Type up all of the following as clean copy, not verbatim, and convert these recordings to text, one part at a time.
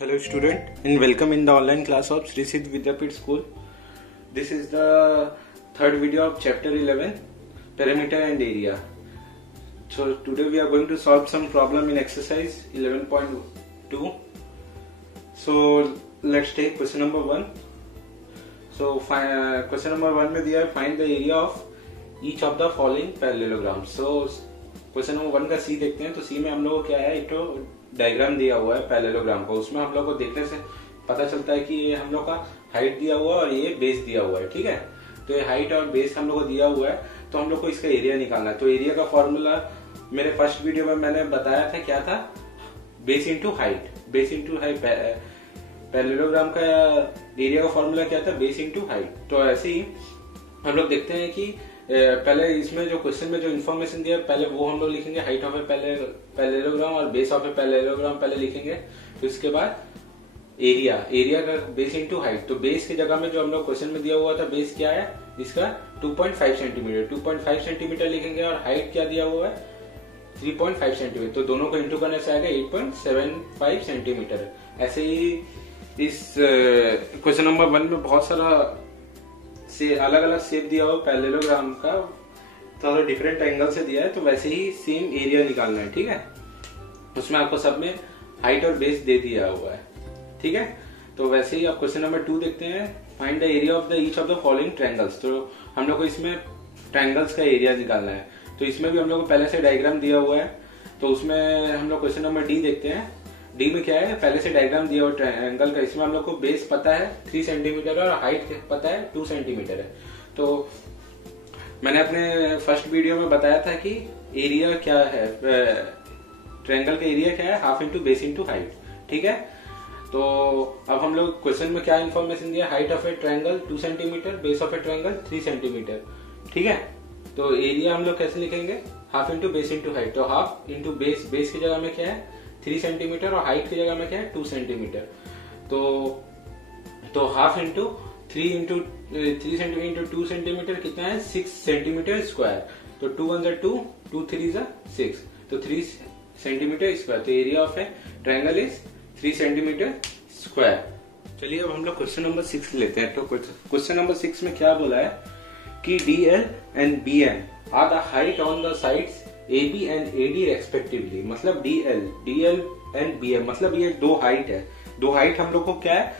Hello student and welcome in the online class of Sri Siddh Vidyapit School. This is the third video of chapter 11 perimeter and area. So today we are going to solve some problem in exercise 11.2. So let's take question number 1. So question number 1 में दिया है find the area of each of the following parallelograms. So question number 1 का सी देखते हैं। तो सी में हम लोग को क्या है, एक तो डायग्राम दिया हुआ है पैरेललोग्राम का। उसमें हम लोग को देखने से पता चलता है कि ये हम लोग का हाइट दिया हुआ है और ये बेस दिया हुआ है। ठीक है, तो ये हाइट और बेस हम लोग को दिया हुआ है, तो हम लोग को इसका एरिया निकालना है। तो एरिया का फॉर्मूला मेरे फर्स्ट वीडियो में मैंने बताया था, क्या था, base into height. Base into height parallelogram का एरिया का फॉर्मूला क्या था, बेस इंटू हाइट। तो ऐसे ही हम लोग देखते हैं कि पहले इसमें जो क्वेश्चन में जो इन्फॉर्मेशन दिया पहले वो हम लोग लिखेंगे, हाइट ऑफ ए पैरेललोग्राम और बेस ऑफ ए पैरेललोग्राम पहले लिखेंगे। तो इसके बाद एरिया का बेस इंटू हाइट। तो बेस की जगह में जो हम लोग क्वेश्चन में दिया हुआ था, बेस क्या है इसका 2.5 सेंटीमीटर, 2.5 सेंटीमीटर लिखेंगे। और हाइट क्या दिया हुआ है 3.5 सेंटीमीटर। तो दोनों को इंटू करने से आएगा 8.75 सेंटीमीटर। ऐसे ही इस क्वेश्चन नंबर 1 में बहुत सारा से अलग अलग शेप दिया हुआ पैरेललोग्राम का, थोड़ा डिफरेंट एंगल से दिया है। तो वैसे ही सेम एरिया निकालना है। ठीक है, उसमें आपको सब में हाइट और बेस दे दिया हुआ है। ठीक है, तो वैसे ही आप क्वेश्चन नंबर 2 देखते हैं, find the area of the each of the following triangles. तो हम लोग को इसमें ट्रायंगल्स का एरिया निकालना है। तो इसमें भी हम लोग को पहले से डायग्राम दिया हुआ है। तो उसमें हम लोग क्वेश्चन नंबर डी देखते हैं। डी में क्या है, पहले से डायग्राम दिया हुआ ट्रायंगल का। इसमें हम लोग को बेस पता है 3 सेंटीमीटर और हाइट पता है 2 सेंटीमीटर है। तो मैंने अपने फर्स्ट वीडियो में बताया था कि एरिया क्या है, ट्रायंगल का एरिया क्या है, half into base into height. ठीक है, तो अब हम लोग क्वेश्चन में क्या इन्फॉर्मेशन दिया, height of a triangle 2 centimetre, base of a triangle 3 centimetre. ठीक है, तो एरिया हम लोग कैसे लिखेंगे, half into base into height. तो हाफ इंटू बेस, बेस की जगह में क्या है 3 सेंटीमीटर और हाइट की जगह में क्या है 2 सेंटीमीटर। तो half into 3 centimetre into 2 centimetre कितना है 6 सेंटीमीटर स्क्वायर। तो 2 1 जा 2, 2 3 जा 6, तो 3 सेंटीमीटर स्क्वायर। तो area of a triangle is 3 centimetre square. चलिए अब हम लोग क्वेश्चन नंबर 6 लेते हैं। तो क्वेश्चन नंबर 6 में क्या बोला है कि DL and BM are the height on the sides AB and AD respectively. मतलब DL एंड BM, मतलब ये दो हाइट है। दो हाइट हम लोग को क्या है,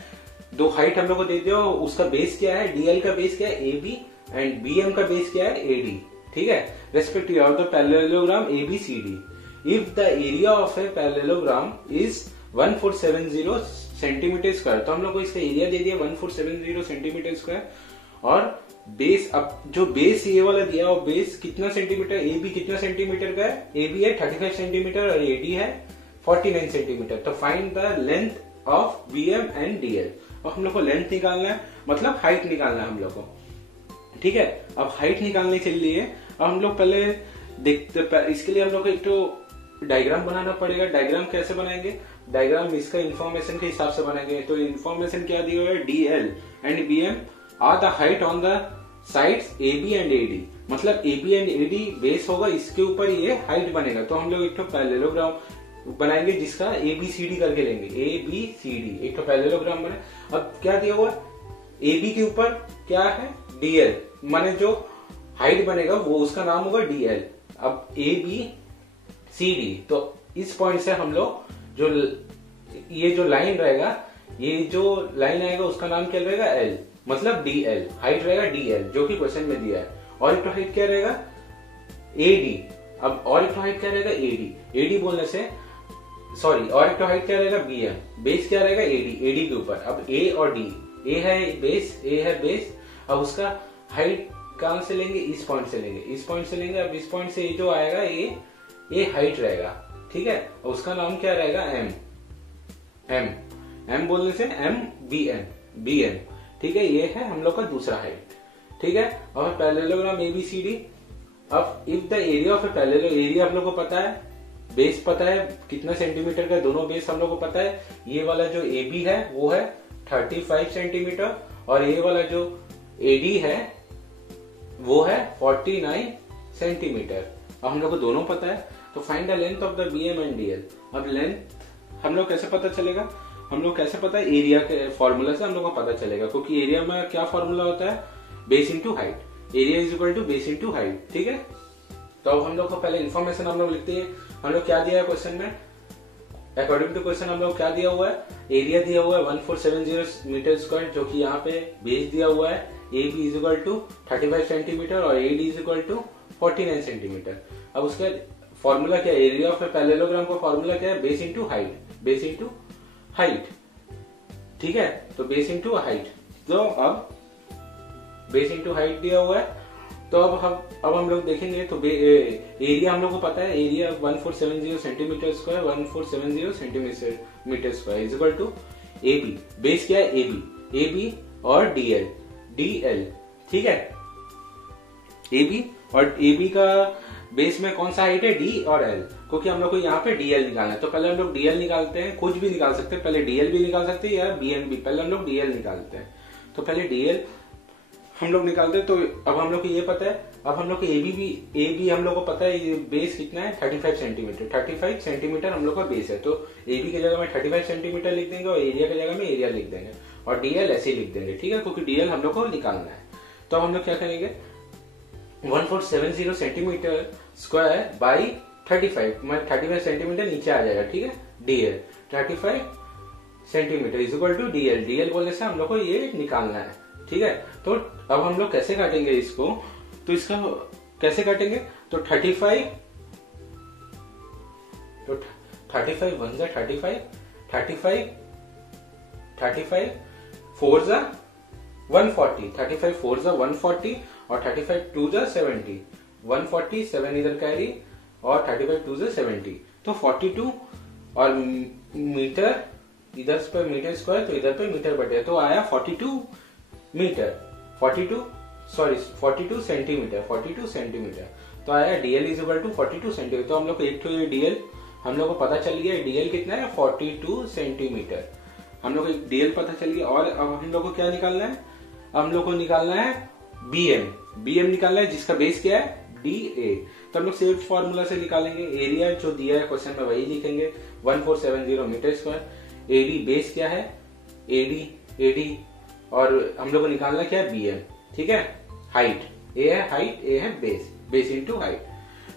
दो हाइट हम लोग को दे दिया, उसका बेस क्या है, DL का बेस क्या है AB एंड BM का बेस क्या है AD। ठीक है, respectively of the parallelogram ABCD। If the area of a parallelogram is 1470 centimetre square. तो हम लोग को इसका एरिया दे दिया 1470 सेंटीमीटर स्क्वायर। और बेस, अब जो बेस ये वाला दिया और बेस कितना सेंटीमीटर, AB कितना सेंटीमीटर का है, AB है 35 सेंटीमीटर और AD है 49 सेंटीमीटर। तो find the length of BM and DL। और हम लोग को लेंथ निकालना है, मतलब हाइट निकालना है हम लोग को। ठीक है, अब हाइट निकालने के लिए अब हम लोग पहले देखते, इसके लिए हम लोग को एक तो डायग्राम बनाना पड़ेगा। डायग्राम कैसे बनाएंगे, डायग्राम इसका इंफॉर्मेशन के हिसाब से बनाएंगे। तो इंफॉर्मेशन क्या दी हुई है, DL and BM are the height on the sides AB and AD। मतलब AB एंड AD बेस होगा, इसके ऊपर ये हाइट बनेगा। तो हम लोग एक तो पैरेललोग्राम बनाएंगे जिसका ABCD करके लेंगे, ABCD एक तो पैरेललोग्राम बने। अब क्या दिया हुआ, AB के ऊपर क्या है DL, माने जो हाइट बनेगा वो उसका नाम होगा DL। अब ABCD, तो इस पॉइंट से हम लोग जो ये जो लाइन रहेगा, ये जो लाइन आएगा उसका नाम क्या रहेगा L, मतलब DL, हाइट रहेगा DL जो कि क्वेश्चन में दिया है। और एक तो हाइट क्या रहेगा AD। अब और एक तो हाइट क्या रहेगा AD बोलने से सॉरी, और एक तो हाइट क्या रहेगा BM, बेस क्या रहेगा AD के ऊपर। अब A और D, A है बेस। अब उसका हाइट कहां से लेंगे, इस पॉइंट से लेंगे। अब इस पॉइंट से ये जो आएगा ये हाइट रहेगा। ठीक है, और उसका नाम क्या रहेगा M बोलने से BM। ठीक है, ये है हम लोग का दूसरा हाइट। ठीक है, और पैरेललोग्राम ABCD। अब if the area of a parallelogram, area हम लोग को पता है, बेस पता है कितना सेंटीमीटर का, दोनों बेस हम लोग को पता है। ये वाला जो AB है वो है 35 सेंटीमीटर और ये वाला जो AD है वो है 49 सेंटीमीटर। अब हम लोग को दोनों पता है। तो find the length of the BM and DL। अब लेंथ हम लोग कैसे पता चलेगा, हम लोग कैसे पता है, एरिया के फॉर्मूला से हम लोग को पता चलेगा, क्योंकि एरिया में क्या फॉर्मूला होता है, base into height. Area is equal to base into height, ठीक है। तो अब हम लोग को पहले इन्फॉर्मेशन हम लोग लिखते हैं, हम लोग क्या दिया है क्वेश्चन में, अकॉर्डिंग टू क्वेश्चन हम लोग क्या दिया हुआ है, एरिया दिया हुआ है 1470 मीटर स्क्वायर, जो कि यहाँ पे बेस दिया हुआ है A B is equal to 35 centimetre और A D is equal to 49 centimetre. अब उसका फॉर्मूला क्या है, एरिया ऑफ ए पैरेललोग्राम का फॉर्मूला क्या है, base into height, base into height, ठीक है। तो बेस इंटू हाइट, तो अब बेस इंटू हाइट दिया हुआ है। तो अब हम लोग देखेंगे, तो एरिया हम लोग को पता है, area 1470 centimetre square, 1470 centimetre square is equal to A B, base क्या है ए बी और डीएल, ठीक है। ए बी और ए बी का बेस में कौन सा हाइट है, डी और एल, क्योंकि हम लोग को यहाँ पे डीएल निकालना है। तो पहले हम लोग डीएल निकालते हैं, कुछ भी निकाल सकते हैं, पहले डीएल भी निकाल सकते हैं या बीएम भी, पहले हम लोग डीएल निकालते हैं। तो पहले डीएल हम लोग निकालते हैं। तो अब हम लोग को ये पता है, अब हम लोग को ए बी हम लोग को पता है, ये बेस कितना है 35 सेंटीमीटर, 35 सेंटीमीटर हम लोग का बेस है। तो ए बी की जगह में 35 सेंटीमीटर लिख देंगे और एरिया की जगह में एरिया लिख देंगे और डीएल ऐसे लिख देंगे, ठीक है, क्योंकि डीएल हम लोग को निकालना है। तो हम लोग क्या करेंगे, 1470 सेंटीमीटर स्क्वायर बाई 35, मतलब 35 सेंटीमीटर नीचे आ जाएगा, ठीक है। DL 35 centimetre is equal to DL बोलने से हम लोग को ये निकालना है, ठीक है। तो अब हम लोग कैसे काटेंगे इसको, तो इसका कैसे काटेंगे, तो 35 1 जा 35 4 जा 140, 35 4 जा 140 और 35 2 जा 70, 140 7 इधर कैरी और 35 2 जा 70, तो 42 और मीटर इधर पे मीटर स्क्वायर, तो इधर पे मीटर बटे, तो आया 42 सेंटीमीटर। तो आया DL is equal to 42 centimetre. तो हम लोग को एक तो ये डीएल हम लोग को पता चल गया, डीएल कितना है 42 सेंटीमीटर, हम लोग को डीएल पता चल गया। और अब हम लोग को क्या निकालना है, हम लोग को निकालना है बीएम निकालना है, जिसका बेस क्या है डी ए। तो हम लोग सेम फॉर्मूला से निकालेंगे, एरिया जो दिया है क्वेश्चन में वही लिखेंगे 1470 मीटर स्क्वायर, एडी बेस क्या है एडी और हम लोग को निकालना क्या है बीएम, ठीक है। हाइट ए है बेस इंटू हाइट।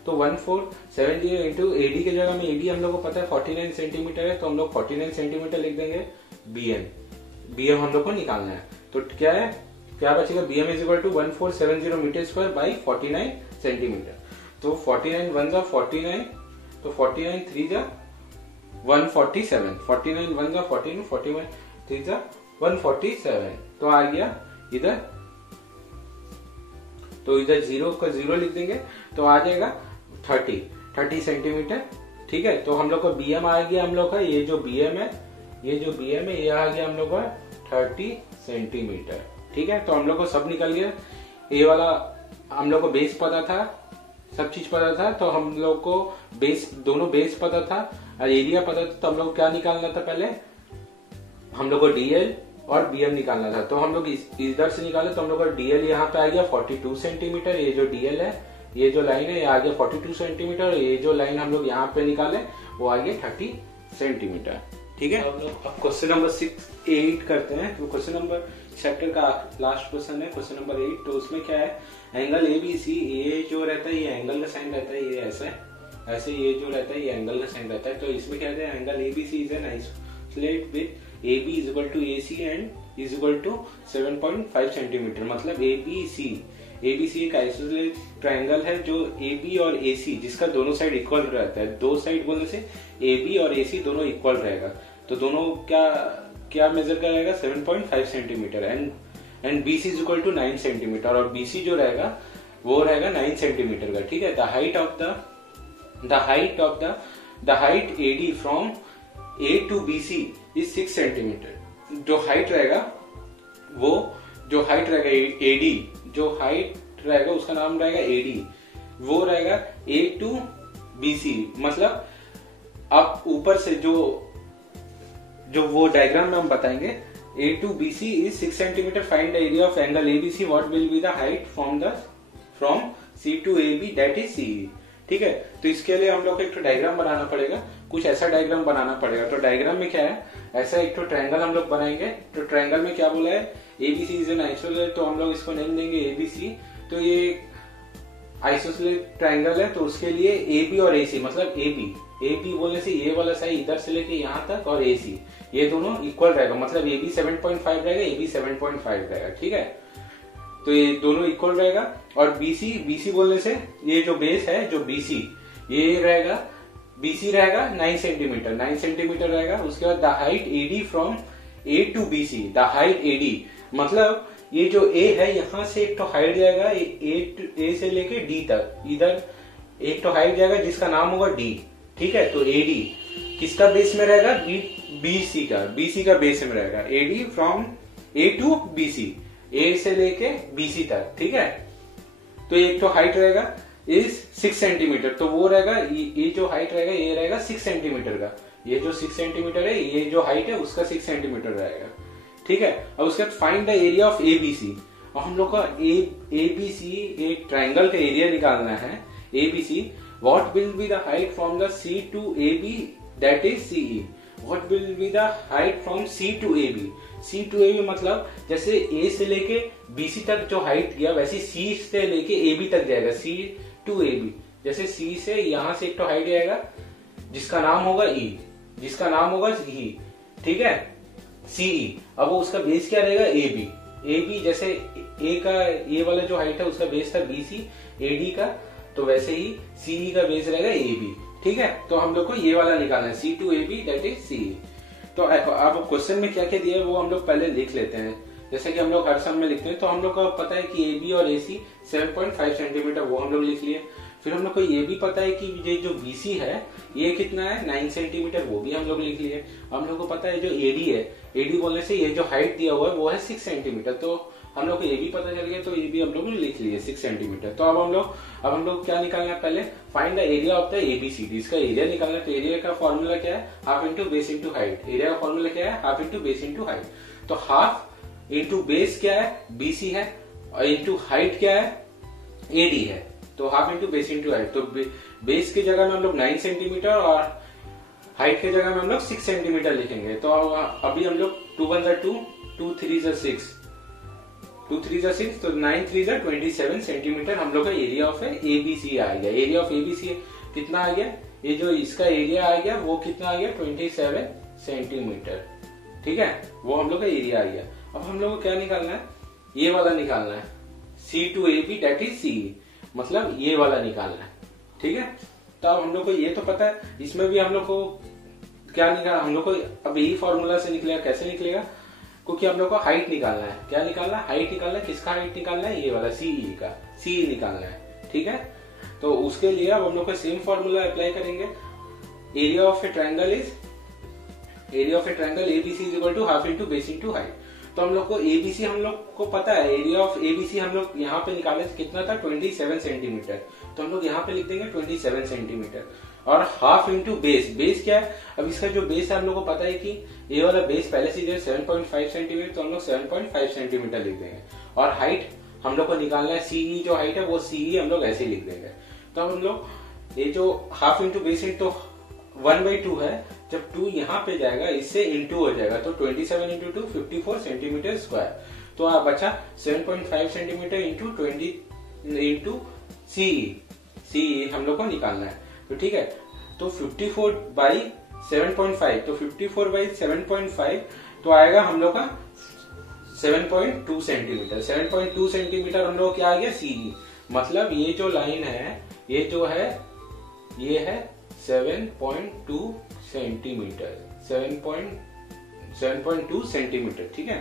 तो 1470 इंटू एडी के जगह में एडी हम लोग को पता है 49 सेंटीमीटर है, तो हम लोग 49 सेंटीमीटर लिख देंगे। बीएम हम लोग को निकालना है, तो क्या बचेगा, BM is equal to 1470 metre square by 49 centimetre. तो 49 1 जा 49, तो 49 3 जा 147, 49 1 जा 14, 41 3 जा 147, तो आ गया इधर, तो इधर 0 का 0 लिख देंगे, तो आ जाएगा 30 सेंटीमीटर, ठीक है। तो हम लोग का बीएम आ गया, हम लोग का ये जो बीएम है ये आ गया हम लोग का 30 सेंटीमीटर, ठीक है। तो हम लोग को सब निकल गया, ये वाला हम लोग को बेस पता था, सब चीज पता था, तो हम लोग को दोनों बेस पता था और एरिया पता था। तो हम लोग क्या निकालना था, पहले हम लोग को डीएल और बीएम निकालना था। तो हम लोग इधर से निकाले, तो हम लोग का डीएल यहाँ पे आ गया 42 सेंटीमीटर, ये जो डीएल है, ये जो लाइन है ये आ गया 42 सेंटीमीटर, और ये जो लाइन हम लोग यहाँ पे निकाले वो आ गया 30 सेंटीमीटर, ठीक है। अब क्वेश्चन नंबर 8 करते हैं। तो क्वेश्चन नंबर चैप्टर का लास्ट क्वेश्चन है, क्वेश्चन नंबर 8। तो उसमें क्या है, एंगल एबीसी, ये जो रहता है ये एंगल का साइन रहता है, ये ऐसे ये जो रहता है ये एंगल का साइन रहता है। तो इसमें क्या है, angle ABC is an isosceles with AB is equal to AC and is equal to 7.5 centimetre, मतलब ABC एक आइसोसेलेट ट्रायंगल है जो AB और AC जिसका दोनों साइड इक्वल रहता है। दो साइड बोलने से AB और AC दोनों इक्वल रहेगा, तो दोनों क्या मेजर करेगा 7.5 centimetre and BC is equal to 9 centimetre, और BC जो रहेगा वो रहेगा 9 सेंटीमीटर का, ठीक है। The height AD from A to BC is 6 centimetre. जो हाइट रहेगा AD, जो हाइट रहेगा उसका नाम रहेगा AD, वो रहेगा A to BC, मतलब आप ऊपर से जो वो डायग्राम में हम बताएंगे, A to BC is 6 centimetre, find the area of angle ABC, what will be the height from C to AB, that is CE, ठीक है। तो इसके लिए हम लोग को एक डायग्राम बनाना पड़ेगा। कुछ ऐसा डायग्राम बनाना पड़ेगा। तो डायग्राम में क्या है, ऐसा एक तो ट्रायंगल हम लोग बनाएंगे। तो ट्रायंगल में क्या बोला है, एबीसी इज एन आइसोसेलेस, तो हम लोग इसको नेम देंगे एबीसी। तो ये आइसोसेलेस ट्रायंगल है, तो उसके लिए ए बी और ए सी, मतलब ए बी बोलने से ये वाला साइड इधर से लेके यहाँ तक, और ए सी ये दोनों इक्वल रहेगा, मतलब ए बी 7.5 रहेगा, ए बी 7.5 रहेगा, ठीक है। तो ये दोनों इक्वल रहेगा। और बीसी बोलने से ये जो बेस है, जो बीसी ये रहेगा, बीसी रहेगा 9 सेंटीमीटर रहेगा। उसके बाद the height AD from A to BC, the height AD मतलब ये जो ए है यहाँ से एक तो हाइट जाएगा ए से लेके डी तक, इधर एक तो हाइट जाएगा जिसका नाम होगा डी, ठीक है। तो एडी किसका बेस में रहेगा, बीसी का बेस में रहेगा। AD from A to BC, A से लेके बीसी तक, ठीक है। तो एक तो हाइट रहेगा इज 6 सेंटीमीटर, तो वो रहेगा, ये जो हाइट रहेगा ये रहेगा 6 सेंटीमीटर का, ये जो 6 सेंटीमीटर है, ये जो हाइट है उसका 6 सेंटीमीटर रहेगा, ठीक है। अब उसके बाद find the area of ABC. और हम लोग का एबीसी एक ट्रायंगल का एरिया निकालना है। ABC, what will be the height from the C to A B, that is CE. What will be the height from C to A B, C to A B मतलब जैसे ए से लेके BC तक जो height गया, वैसे सी से लेके ए बी तक जाएगा, सी टू ए बी। जैसे सी से यहां से एक तो हाइट जाएगा जिसका नाम होगा ई, ठीक है, सीई। अब वो उसका बेस क्या रहेगा, ए बी जैसे ए का ये वाला जो हाइट है उसका बेस था बीसी एडी का, तो वैसे ही सीई का बेस रहेगा ए बी, ठीक है। तो हम लोग को ये वाला निकालना है, C to A B that is CE. तो अब क्वेश्चन में क्या क्या दिया है वो हम लोग पहले लिख लेते हैं, जैसे कि हम लोग हर सम में लिखते हैं। तो हम लोग को पता है कि ए बी और ए सी 7.5 सेंटीमीटर, वो हम लोग लिख लिए। फिर हम लोग को ये भी पता है कि ये जो बीसी है ये कितना है, 9 सेंटीमीटर, वो भी हम लोग लिख लिए। हम लोग को पता है जो एडी है, एडी बोलने से ये जो हाइट दिया हुआ है वो है 6 सेंटीमीटर, तो हम लोग को ये भी पता चल गया, तो ये भी हम लोग ने लिख लिए 6 सेंटीमीटर। तो अब हम लोग क्या निकालना है, पहले find the area of the ABCD, इसका एरिया निकालना है। तो एरिया का फॉर्मूला क्या है, half into base into height. Area का फॉर्मूला क्या है, half into base into height. तो हाफ इंटू बेस क्या है, बीसी है, और इंटू हाइट क्या है, एडी है। तो half into base into height, तो बेस की जगह में हम लोग 9 सेंटीमीटर और हाइट की जगह में हम लोग 6 सेंटीमीटर लिखेंगे। तो अभी हम लोग 2 1 2, 2 3 6, 2 3 6, तो 9 3 27 सेंटीमीटर हम लोग का एरिया ऑफ एबीसी आ गया। एरिया ऑफ एबीसी कितना आ गया, ये जो इसका एरिया आ गया वो कितना आ गया, 27 सेंटीमीटर, ठीक है, वो हम लोग का एरिया आ गया। अब हम लोग को क्या निकालना है, ये वाला निकालना है, C to A B that is C, मतलब ये वाला निकालना है, ठीक है। तो अब हम लोग को ये तो पता है, इसमें भी हम लोग को क्या निकालना, हम लोग को अब यही फॉर्मूला से निकलेगा। कैसे निकलेगा, क्योंकि हम लोग को हाइट निकालना है। क्या निकालना है, हाइट निकालना है। किसका हाइट निकालना है, ये वाला सीई का, सीई निकालना है, ठीक है। तो उसके लिए अब हम लोग को सेम फॉर्मूला अप्लाई करेंगे। Area of a triangle ABC is equal to half into base into height. तो हम लोग को एबीसी हम लोग को पता है, एरिया ऑफ एबीसी हम लोग यहाँ पे निकाले कितना था, 27 सेंटीमीटर। तो हम लोग यहाँ पे लिख देंगे 27 सेंटीमीटर। और हाफ इंटू बेस क्या है, अब इसका जो बेस है हम लोग को पता है कि ये वाला बेस पहले से जो 7.5 सेंटीमीटर, तो हम लोग 7.5 सेंटीमीटर लिख देंगे। और हाइट हम लोग को निकालना है, सीई जो हाइट है वो सीई हम लोग ऐसे लिख देंगे। तो हम लोग ये जो हाफ इंटू बेस इंटू 1/2 है, जब 2 यहाँ पे जाएगा इससे इंटू हो जाएगा, तो 27 इंटू 2 54 सेंटीमीटर स्क्वायर। तो आप बचा 7.5 सेंटीमीटर इंटू 20 इंटू सीई हम लोग को निकालना है। तो ठीक है, तो 54 बाई 7.5, तो 54 बाई 7.5 तो आएगा हम लोग का 7.2 सेंटीमीटर। 7.2 सेंटीमीटर हम लोग क्या आ गया, सीई। मतलब ये जो लाइन है, ये जो है ये है 7.2 सेंटीमीटर, 7.2 सेंटीमीटर, ठीक है।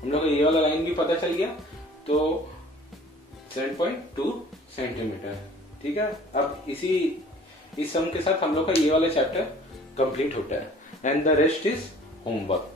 हम लोग को ये वाला लाइन भी पता चल गया, तो 7.2 सेंटीमीटर, ठीक है। अब इस सम के साथ हम लोग का ये वाला चैप्टर कंप्लीट होता है, and the rest is homework.